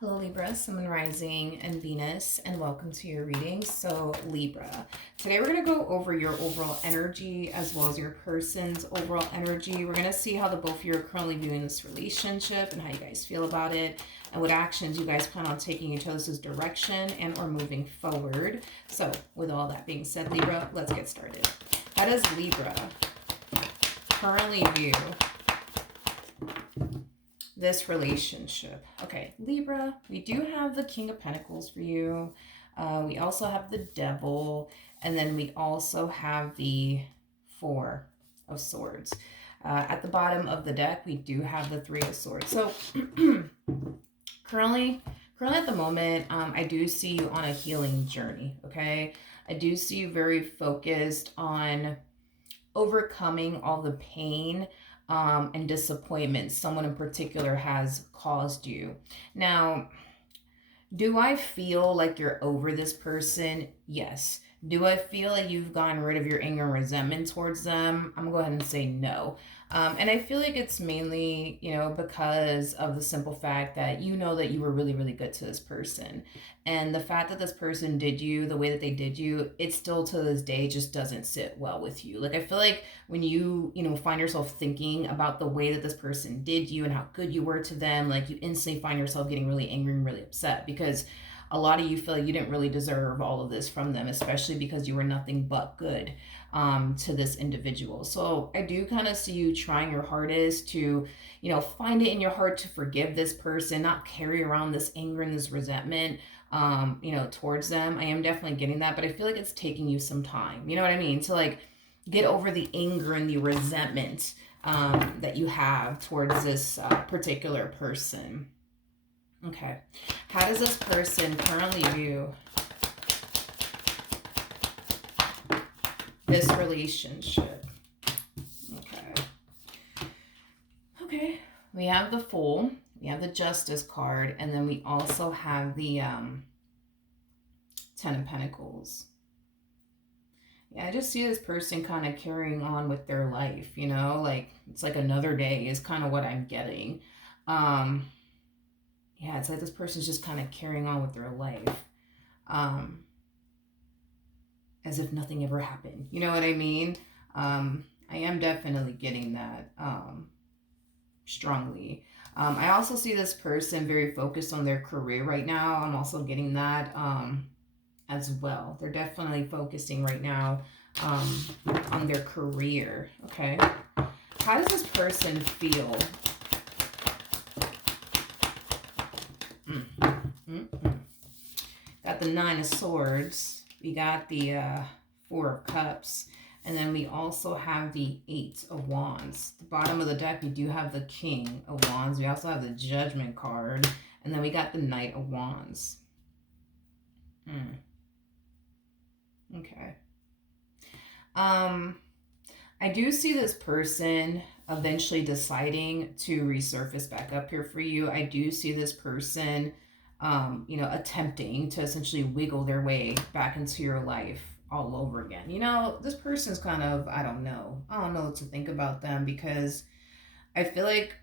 Hello Libra, Sun, Moon, Rising, and Venus, and welcome to your reading. So Libra, today we're going to go over your overall energy as well as your person's overall energy. We're going to see how the both of you are currently viewing this relationship and how you guys feel about it, and what actions you guys plan on taking each other's direction and or moving forward. So with all that being said, Libra, let's get started. How does Libra currently view this relationship? Okay, Libra, we do have the King of Pentacles for you. We also have the Devil, and then we also have the Four of Swords. At the bottom of the deck, we do have the Three of Swords. So currently at the moment, I do see you on a healing journey, okay? I do see you very focused on overcoming all the pain and disappointment someone in particular has caused you. Now, do I feel like you're over this person? Yes. Do I feel like you've gotten rid of your anger and resentment towards them? I'm going to go ahead and say no. And I feel like it's mainly, because of the simple fact that you know that you were really, really good to this person. And the fact that this person did you the way that they did you, it still to this day just doesn't sit well with you. Like, I feel like when you find yourself thinking about the way that this person did you and how good you were to them, like, you instantly find yourself getting really angry and really upset because a lot of you feel like you didn't really deserve all of this from them, especially because you were nothing but good to this individual. So I do kind of see you trying your hardest to, find it in your heart to forgive this person, not carry around this anger and this resentment, towards them. I am definitely getting that, but I feel like it's taking you some time. You know what I mean? To like get over the anger and the resentment that you have towards this particular person. Okay. How does this person currently view this relationship? Okay. Okay. We have the Fool. We have the Justice card. And then we also have the Ten of Pentacles. Yeah, I just see this person kind of carrying on with their life, like it's like another day is kind of what I'm getting. Yeah, it's like this person's just kind of carrying on with their life as if nothing ever happened. You know what I mean? I am definitely getting that strongly. I also see this person very focused on their career right now. I'm also getting that as well. They're definitely focusing right now on their career. Okay. How does this person feel? Got the Nine of Swords. We got the Four of Cups. And then we also have the Eight of Wands. The bottom of the deck, we do have the King of Wands. We also have the Judgment card. And then we got the Knight of Wands. Okay. I do see this person eventually deciding to resurface back up here for you. I do see this person, attempting to essentially wiggle their way back into your life all over again. This person's kind of, I don't know what to think about them, because I feel like,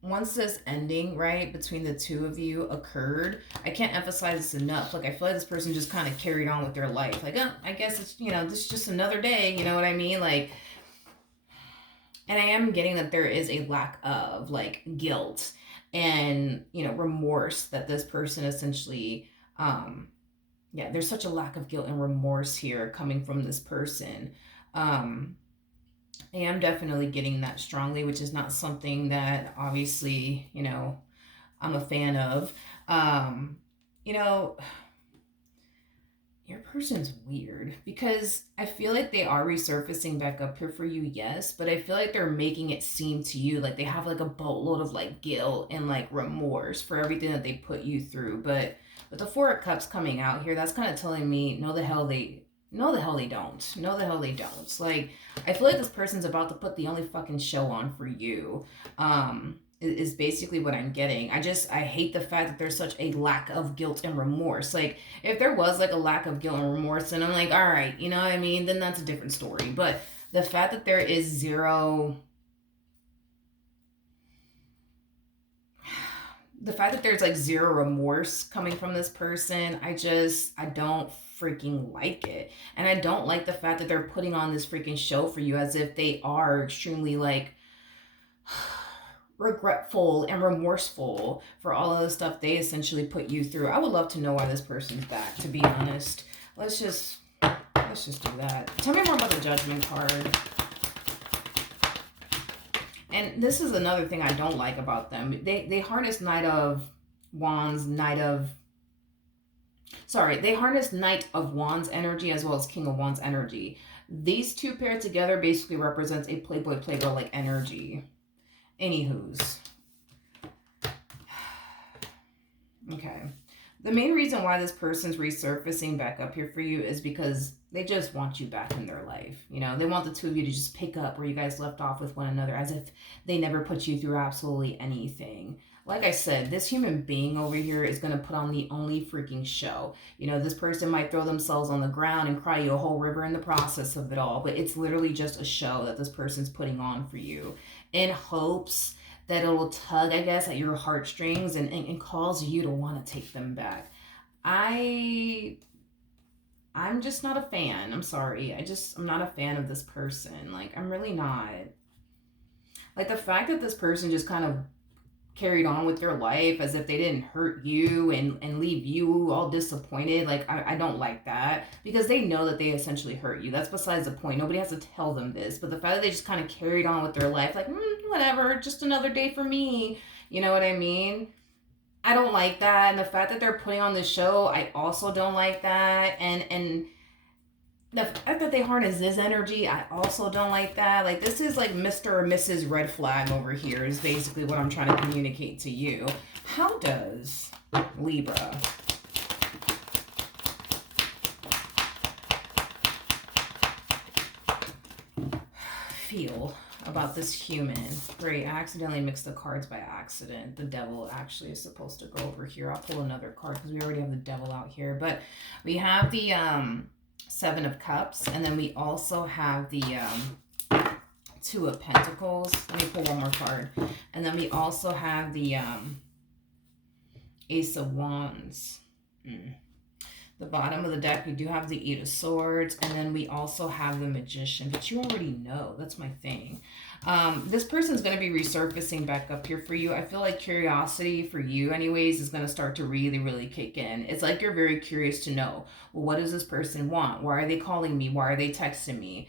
once this ending, right, between the two of you occurred, I can't emphasize this enough. Like, I feel like this person just kind of carried on with their life. Like, oh, I guess it's, this is just another day. You know what I mean? Like, and I am getting that there is a lack of, like, guilt and, remorse that this person essentially, there's such a lack of guilt and remorse here coming from this person. I am definitely getting that strongly, which is not something that obviously, I'm a fan of. Your person's weird because I feel like they are resurfacing back up here for you, yes, but I feel like they're making it seem to you like they have like a boatload of like guilt and like remorse for everything that they put you through. But with the Four of Cups coming out here, that's kind of telling me no the hell they don't. No the hell they don't. Like, I feel like this person's about to put the only fucking show on for you. Is basically what I'm getting. I hate the fact that there's such a lack of guilt and remorse. Like, if there was like a lack of guilt and remorse, then I'm like, all right, you know what I mean? Then that's a different story. But the fact that there is zero The fact that there's like zero remorse coming from this person, I don't freaking like it. And I don't like the fact that they're putting on this freaking show for you as if they are extremely like regretful and remorseful for all of the stuff they essentially put you through. I would love to know why this person's back, to be honest. Let's just do that. Tell me more about the Judgment card. And this is another thing I don't like about them. They harness Knight of Wands, they harness Knight of Wands energy as well as King of Wands energy. These two paired together basically represents a playboy playgirl like energy. Anywho's. Okay. The main reason why this person's resurfacing back up here for you is because they just want you back in their life. You know, they want the two of you to just pick up where you guys left off with one another as if they never put you through absolutely anything. Like I said, this human being over here is going to put on the only freaking show. You know, this person might throw themselves on the ground and cry you a whole river in the process of it all, but it's literally just a show that this person's putting on for you in hopes that it will tug, I guess, at your heartstrings and cause you to want to take them back. I'm just not a fan. I'm sorry. I'm not a fan of this person. Like, I'm really not. Like, the fact that this person just kind of carried on with their life as if they didn't hurt you and leave you all disappointed. Like, I don't like that because they know that they essentially hurt you. That's besides the point. Nobody has to tell them this. But the fact that they just kind of carried on with their life, like, whatever, just another day for me. You know what I mean? I don't like that. And the fact that they're putting on this show, I also don't like that. And the fact that they harness this energy, I also don't like that. Like, this is like Mr. or Mrs. Red Flag over here is basically what I'm trying to communicate to you. How does Libra feel about this human? Great, I accidentally mixed the cards by accident. The devil actually is supposed to go over here. I'll pull another card because we already have the devil out here. But we have the Seven of Cups, and then we also have the Two of Pentacles. Let me pull one more card. And then we also have the Ace of Wands. The bottom of the deck, we do have the Eight of Swords, and then we also have the Magician, but you already know. That's my thing. This person's going to be resurfacing back up here for you. I feel like curiosity for you anyways is going to start to really, really kick in. It's like you're very curious to know, well, what does this person want? Why are they calling me? Why are they texting me?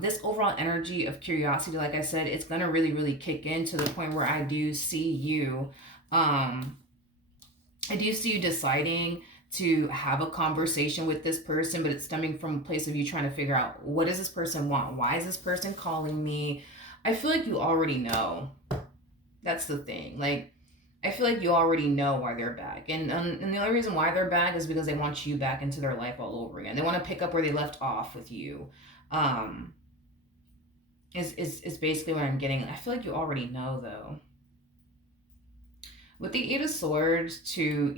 This overall energy of curiosity, like I said, it's going to really, really kick in to the point where I do see you deciding to have a conversation with this person, but it's stemming from a place of you trying to figure out, what does this person want? Why is this person calling me? I feel like you already know. That's the thing. Like, I feel like you already know why they're back. And the only reason why they're back is because they want you back into their life all over again. They want to pick up where they left off with you. Is basically what I'm getting. I feel like you already know, though. With the Eight of Swords to,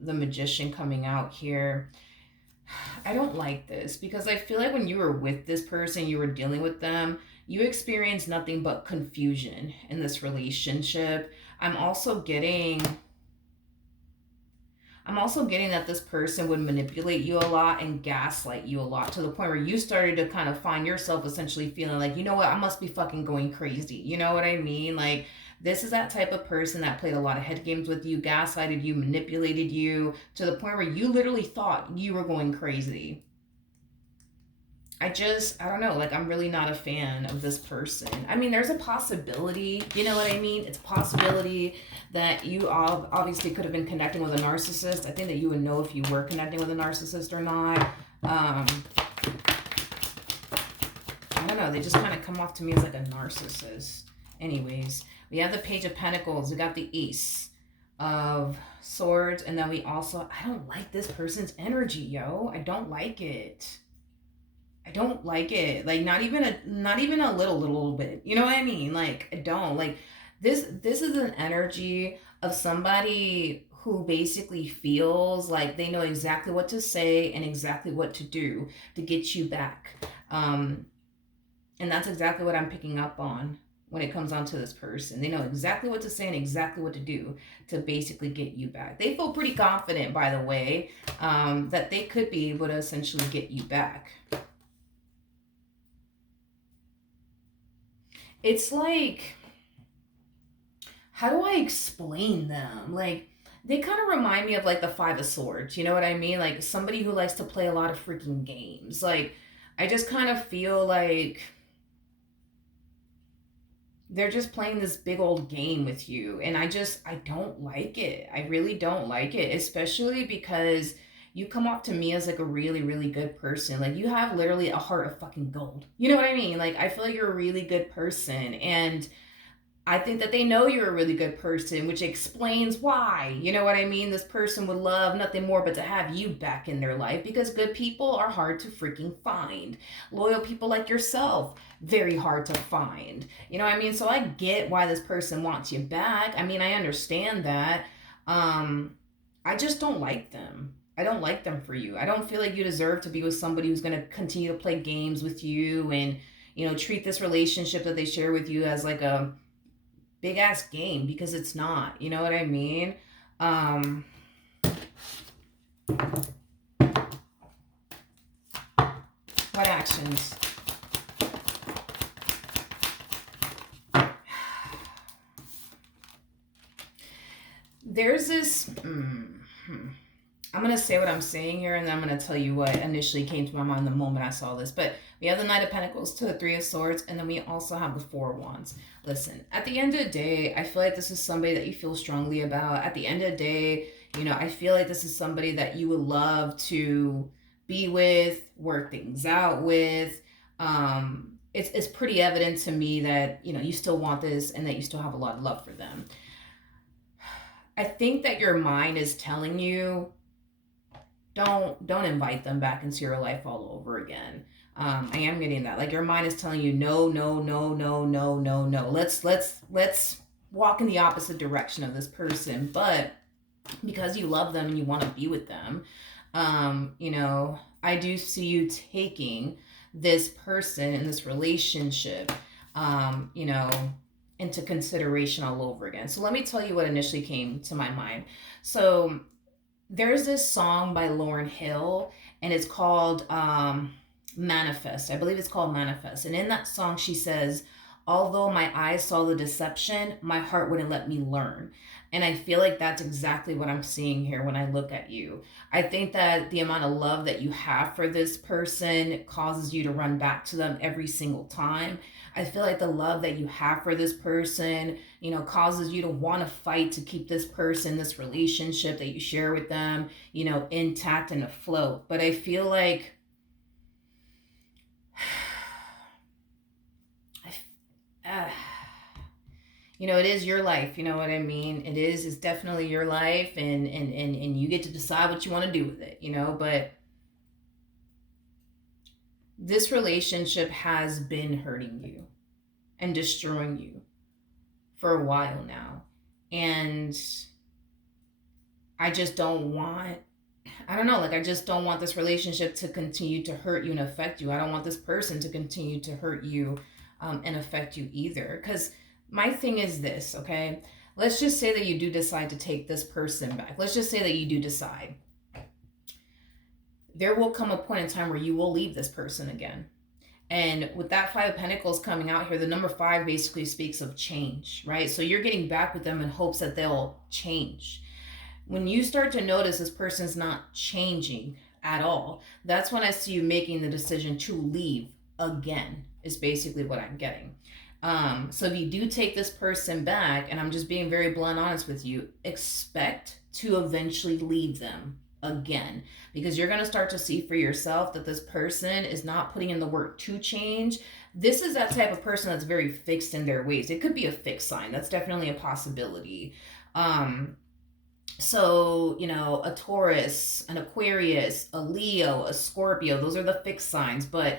the Magician coming out here, I don't like this because I feel like when you were with this person, you were dealing with them, you experienced nothing but confusion in this relationship. I'm also getting that this person would manipulate you a lot and gaslight you a lot to the point where you started to kind of find yourself essentially feeling like, you know what, I must be fucking going crazy. You know what I mean? Like, this is that type of person that played a lot of head games with you, gaslighted you, manipulated you to the point where you literally thought you were going crazy. I don't know, like, I'm really not a fan of this person. I mean, there's a possibility, you know what I mean? It's a possibility that you obviously could have been connecting with a narcissist. I think that you would know if you were connecting with a narcissist or not. I don't know, they just kind of come off to me as like a narcissist. Anyways, we have the Page of Pentacles. We got the Ace of Swords. And then we also, I don't like this person's energy, yo. I don't like it. I don't like it. Like, not even a little bit. You know what I mean? Like, I don't. Like, this is an energy of somebody who basically feels like they know exactly what to say and exactly what to do to get you back. And that's exactly what I'm picking up on. when it comes on to this person. They know exactly what to say and exactly what to do to basically get you back. They feel pretty confident, by the way, that they could be able to essentially get you back. It's like, how do I explain them? Like, they kind of remind me of like the Five of Swords. You know what I mean? Like somebody who likes to play a lot of freaking games. Like, I just kind of feel like they're just playing this big old game with you, and I don't like it. I really don't like it, especially because you come off to me as like a really really good person. Like you have literally a heart of fucking gold. You know what I mean? Like I feel like you're a really good person, and I think that they know you're a really good person, which explains why. You know what I mean? This person would love nothing more but to have you back in their life, because good people are hard to freaking find. Loyal people like yourself, very hard to find. You know what I mean? So I get why this person wants you back. I mean, I understand that. Um, I just don't like them. I don't like them for you. I don't feel like you deserve to be with somebody who's going to continue to play games with you and, treat this relationship that they share with you as like a big ass game, because it's not. You know what I mean? Um, what actions? There's this. I'm going to say what I'm saying here, and then I'm going to tell you what initially came to my mind the moment I saw this. But we have the Knight of Pentacles to the Three of Swords, and then we also have the Four of Wands. Listen, at the end of the day, I feel like this is somebody that you feel strongly about. At the end of the day, I feel like this is somebody that you would love to be with, work things out with. It's pretty evident to me that, you still want this and that you still have a lot of love for them. I think that your mind is telling you, don't invite them back into your life all over again. I am getting that. Like your mind is telling you, no, no, no, no, no, no, no. Let's walk in the opposite direction of this person. But because you love them and you want to be with them, I do see you taking this person in this relationship, into consideration all over again. So let me tell you what initially came to my mind. So there's this song by Lauryn Hill, and it's called Manifest. I believe it's called Manifest. And in that song, she says, although my eyes saw the deception, my heart wouldn't let me learn. And I feel like that's exactly what I'm seeing here when I look at you. I think that the amount of love that you have for this person causes you to run back to them every single time. I feel like the love that you have for this person, causes you to want to fight to keep this person, this relationship that you share with them, intact and afloat. But I feel like it is your life. You know what I mean? It's definitely your life, and you get to decide what you want to do with it, but this relationship has been hurting you and destroying you for a while now. And I just don't want, I just don't want this relationship to continue to hurt you and affect you. I don't want this person to continue to hurt you and affect you either. Because my thing is this, okay? Let's just say that you do decide to take this person back. Let's just say that you do decide. There will come a point in time where you will leave this person again. And with that Five of Pentacles coming out here, the number 5 basically speaks of change, right? So you're getting back with them in hopes that they'll change. When you start to notice this person's not changing at all, that's when I see you making the decision to leave again, is basically what I'm getting. So if you do take this person back, and I'm just being very blunt honest with you, expect to eventually leave them again, because you're going to start to see for yourself that this person is not putting in the work to change. This is that type of person that's very fixed in their ways. It could be a fixed sign. That's definitely a possibility. So, a Taurus, an Aquarius, a Leo, a Scorpio, those are the fixed signs. But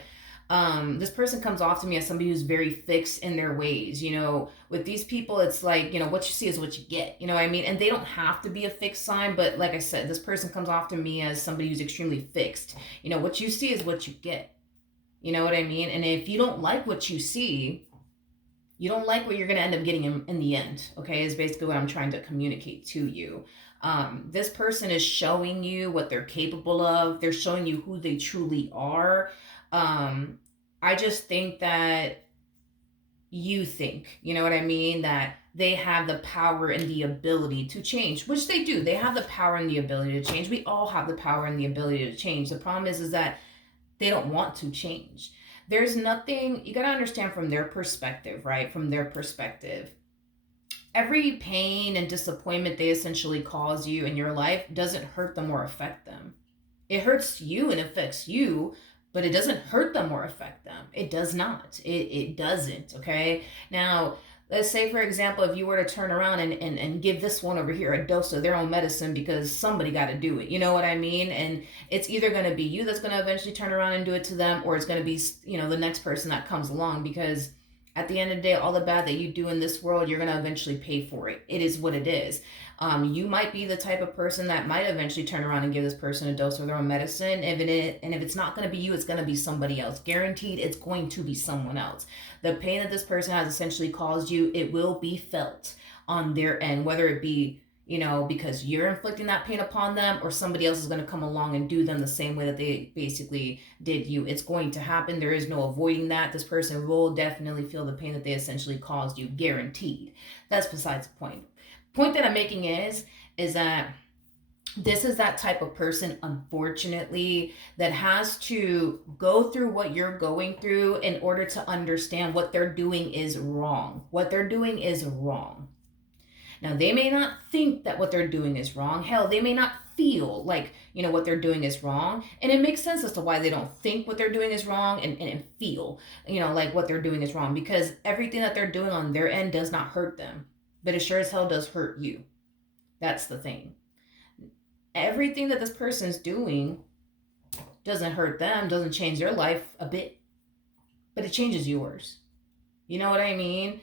this person comes off to me as somebody who's very fixed in their ways. With these people, it's like, what you see is what you get. You know what I mean? And they don't have to be a fixed sign. But like I said, this person comes off to me as somebody who's extremely fixed. What you see is what you get. You know what I mean? And if you don't like what you see, You don't like what you're going to end up getting in the end, okay, is basically what I'm trying to communicate to you. This person is showing you what they're capable of. They're showing you who they truly are. um, I just think that you think, you know what I mean, that they have the power and the ability to change, which they do. They have the power and the ability to change. We all have the power and the ability to change. The problem is that they don't want to change. There's nothing, you got to understand from their perspective, right? From their perspective, every pain and disappointment they essentially cause you in your life doesn't hurt them or affect them. It hurts you and affects you, but it doesn't hurt them or affect them. It does not. It doesn't. Okay. Now, let's say, for example, if you were to turn around and give this one over here a dose of their own medicine because somebody got to do it. You know what I mean? And it's either going to be you that's going to eventually turn around and do it to them, or it's going to be, the next person that comes along, because at the end of the day, all the bad that you do in this world, you're going to eventually pay for it. It is what it is. You might be the type of person that might eventually turn around and give this person a dose of their own medicine. And if it's not going to be you, it's going to be somebody else. Guaranteed, it's going to be someone else. The pain that this person has essentially caused you, it will be felt on their end, whether it be, because you're inflicting that pain upon them, or somebody else is going to come along and do them the same way that they basically did you. It's going to happen. There is no avoiding that. This person will definitely feel the pain that they essentially caused you, guaranteed. That's besides the point. Point that I'm making is that this is that type of person, unfortunately, that has to go through what you're going through in order to understand what they're doing is wrong. What they're doing is wrong. Now, they may not think that what they're doing is wrong. Hell, they may not feel like, what they're doing is wrong. And it makes sense as to why they don't think what they're doing is wrong and feel, like what they're doing is wrong. Because everything that they're doing on their end does not hurt them. But it sure as hell does hurt you. That's the thing. Everything that this person's doing doesn't hurt them, doesn't change their life a bit. But it changes yours. You know what I mean?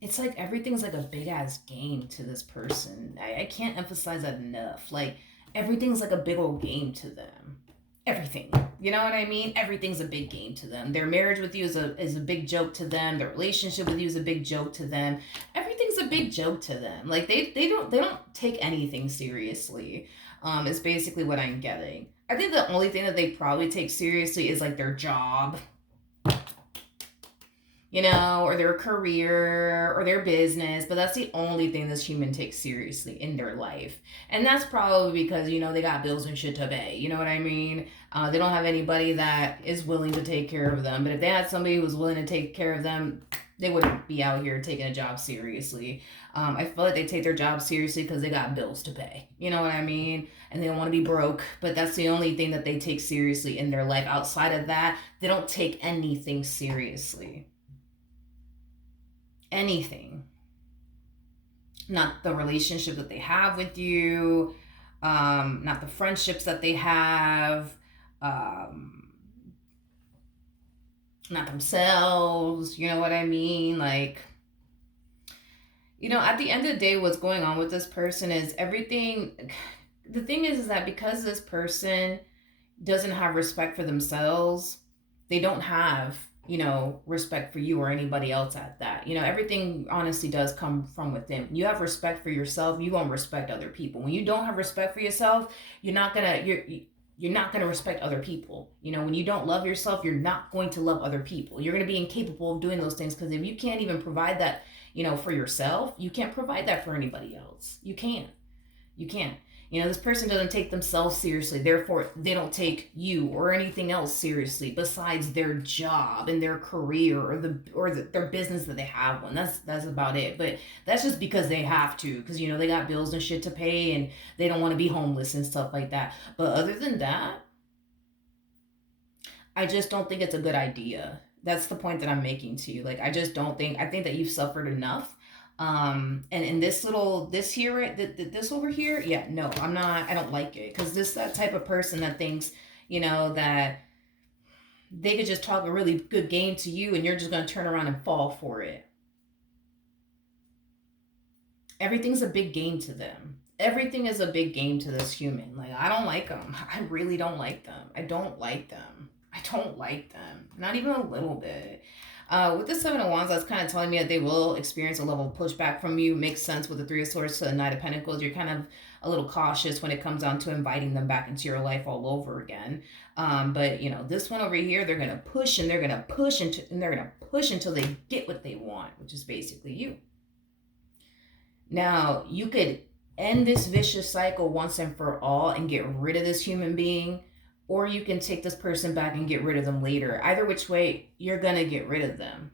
It's like everything's like a big ass game to this person. I can't emphasize that enough. Like, everything's like a big old game to them. Everything. You know what I mean? Everything's a big game to them. Their marriage with you is a big joke to them. Their relationship with you is a big joke to them. Everything's a big joke to them. Like, they don't take anything seriously. Is basically what I'm getting. I think the only thing that they probably take seriously is like their job, or their career or their business, but that's the only thing this human takes seriously in their life. And that's probably because, they got bills and shit to pay. You know what I mean? They don't have anybody that is willing to take care of them. But if they had somebody who was willing to take care of them, they wouldn't be out here taking a job seriously. I feel like they take their job seriously because they got bills to pay. You know what I mean? And they don't want to be broke. But that's the only thing that they take seriously in their life. Outside of that, they don't take anything seriously. Anything. Not the relationship that they have with you, not the friendships that they have, not themselves. You know what I mean? Like, at the end of the day, what's going on with this person is everything. The thing is that because this person doesn't have respect for themselves, they don't have respect for you or anybody else at that. Everything honestly does come from within. You have respect for yourself, you won't respect other people. When you don't have respect for yourself, you're not gonna respect other people. When you don't love yourself, you're not going to love other people. You're gonna be incapable of doing those things, because if you can't even provide that, for yourself, you can't provide that for anybody else. You can't. This person doesn't take themselves seriously. Therefore, they don't take you or anything else seriously besides their job and their career or their business that they have one. That's about it. But that's just because they have to, because they got bills and shit to pay, and they don't want to be homeless and stuff like that. But other than that, I just don't think it's a good idea. That's the point that I'm making to you. Like, I just don't think. I think that you've suffered enough. And this over here, yeah, no, I don't like it, because that type of person that thinks, that they could just talk a really good game to you and you're just going to turn around and fall for it. Everything's a big game to them. everything is a big game to this human. Like, I don't like them. I really don't like them. I don't like them. I don't like them. Not even a little bit. With the Seven of Wands, that's kind of telling me that they will experience a level of pushback from you. Makes sense with the Three of Swords to the Knight of Pentacles. You're kind of a little cautious when it comes down to inviting them back into your life all over again. But you know, this one over here, they're gonna push and they're gonna push and they're gonna push until they get what they want, which is basically you. Now, you could end this vicious cycle once and for all and get rid of this human being, or you can take this person back and get rid of them later. Either which way, you're going to get rid of them.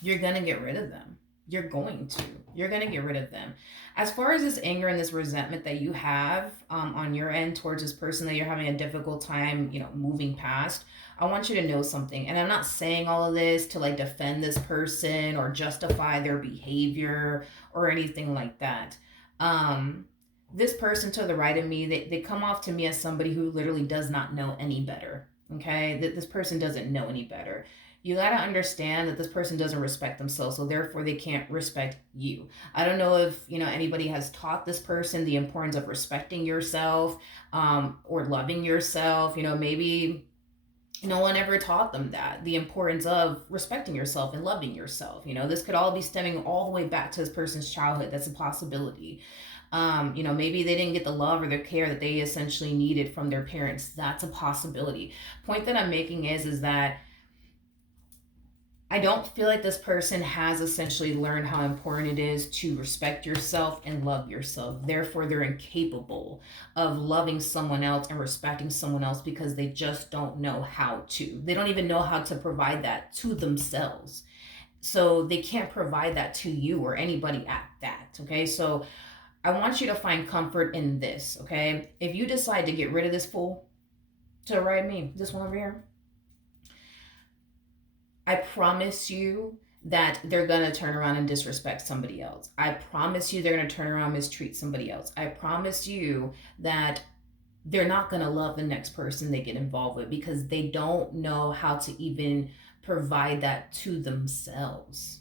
You're going to get rid of them. You're going to. You're going to get rid of them. As far as this anger and this resentment that you have on your end towards this person that you're having a difficult time, you know, moving past, I want you to know something. And I'm not saying all of this to like defend this person or justify their behavior or anything like that. This person to the right of me, they come off to me as somebody who literally does not know any better. Okay? That this person doesn't know any better. You got to understand that this person doesn't respect themselves, so therefore they can't respect you. I don't know if, you know, anybody has taught this person the importance of respecting yourself, or loving yourself. You know, maybe no one ever taught them that, the importance of respecting yourself and loving yourself. You know, this could all be stemming all the way back to this person's childhood. That's a possibility. You know, maybe they didn't get the love or the care that they essentially needed from their parents. That's a possibility. Point that I'm making is that I don't feel like this person has essentially learned how important it is to respect yourself and love yourself. Therefore, they're incapable of loving someone else and respecting someone else because they just don't know how to. They don't even know how to provide that to themselves. So they can't provide that to you or anybody at that. Okay. So I want you to find comfort in this. Okay. If you decide to get rid of this fool, to right me, this one over here, I promise you that they're going to turn around and disrespect somebody else. I promise you they're going to turn around and mistreat somebody else. I promise you that they're not going to love the next person they get involved with because they don't know how to even provide that to themselves.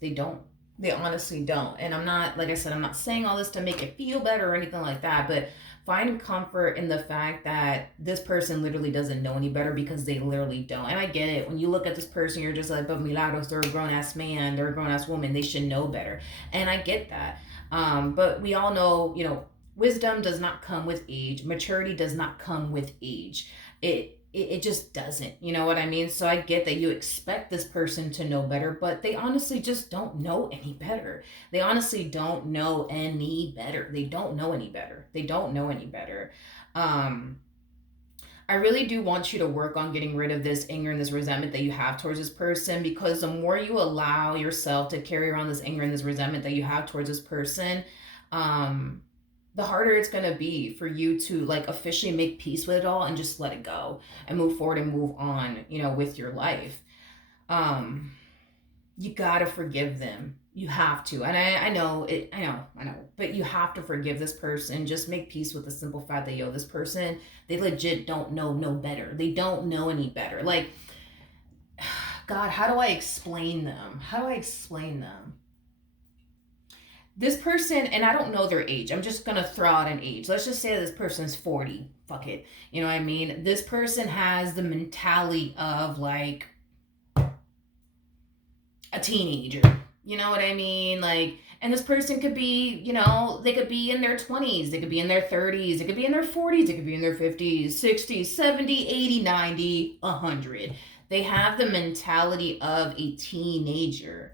They don't. They honestly don't. And I'm not, like I said, I'm not saying all this to make it feel better or anything like that, but find comfort in the fact that this person literally doesn't know any better because they literally don't. And I get it. When you look at this person, you're just like, but milagros, they're a grown-ass man, they're a grown-ass woman, they should know better. And I get that. But we all know, you know, wisdom does not come with age. Maturity does not come with age. It just doesn't. You know what I mean? So I get that you expect this person to know better, but they honestly just don't know any better. They honestly don't know any better. They don't know any better. They don't know any better. I really do want you to work on getting rid of this anger and this resentment that you have towards this person, because the more you allow yourself to carry around this anger and this resentment that you have towards this person, the harder it's going to be for you to like officially make peace with it all and just let it go and move forward and move on, you know, with your life. You got to forgive them. You have to. And I know it, I know, but you have to forgive this person. Just make peace with the simple fact that, yo, this person, they legit don't know no better. They don't know any better. Like, God, how do I explain them? How do I explain them? This person, and I don't know their age. I'm just going to throw out an age. Let's just say this person's 40. Fuck it. You know what I mean? This person has the mentality of like a teenager. You know what I mean? Like, and this person could be, you know, they could be in their 20s, they could be in their 30s, they could be in their 40s, they could be in their 50s, 60s, 70, 80, 90, 100. They have the mentality of a teenager.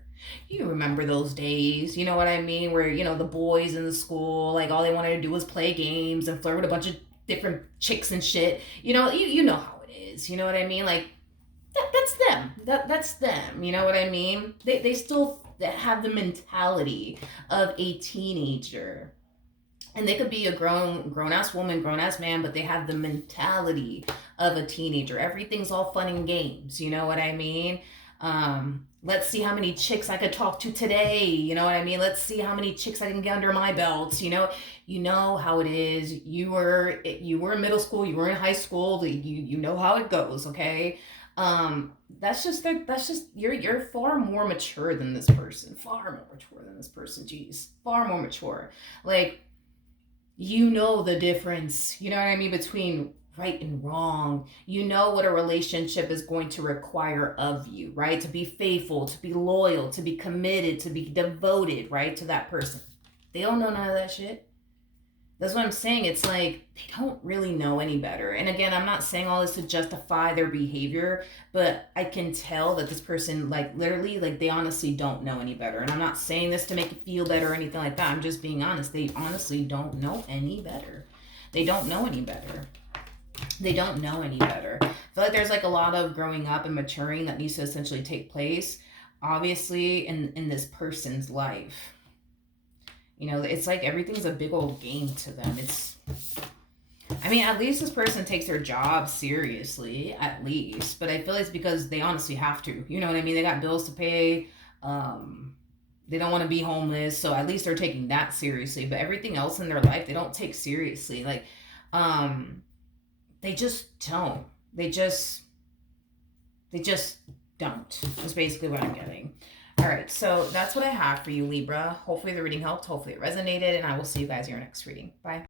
You remember those days, you know what I mean? Where, you know, the boys in the school, like all they wanted to do was play games and flirt with a bunch of different chicks and shit. You know, you know how it is. You know what I mean? Like, that's them. That's them. You know what I mean? They still have the mentality of a teenager. And they could be a grown-ass woman, grown-ass man, but they have the mentality of a teenager. Everything's all fun and games. You know what I mean? Let's see how many chicks I could talk to today. You know what I mean? Let's see how many chicks I can get under my belt. You know how it is. You were in middle school. You were in high school. You know how it goes. Okay. That's just you're far more mature than this person. Far more mature than this person. Jeez, far more mature. Like, You know the difference, you know what I mean, between right and wrong. You know what a relationship is going to require of you, right? To be faithful, to be loyal, to be committed, to be devoted, right, to that person. They don't know none of that shit. That's what I'm saying. It's like they don't really know any better. And again, I'm not saying all this to justify their behavior, but I can tell that this person, like, literally, like, they honestly don't know any better. And I'm not saying this to make you feel better or anything like that. I'm just being honest. They honestly don't know any better. They don't know any better. They don't know any better. I feel like there's like a lot of growing up and maturing that needs to essentially take place, obviously, in this person's life. You know, it's like everything's a big old game to them. I mean, at least this person takes their job seriously, at least. But I feel it's because they honestly have to. You know what I mean? They got bills to pay. They don't want to be homeless, so at least they're taking that seriously. But everything else in their life, they don't take seriously. Like, they just don't. They just don't. That's basically what I'm getting. All right, so that's what I have for you, Libra. Hopefully the reading helped. Hopefully it resonated, and I will see you guys in your next reading. Bye.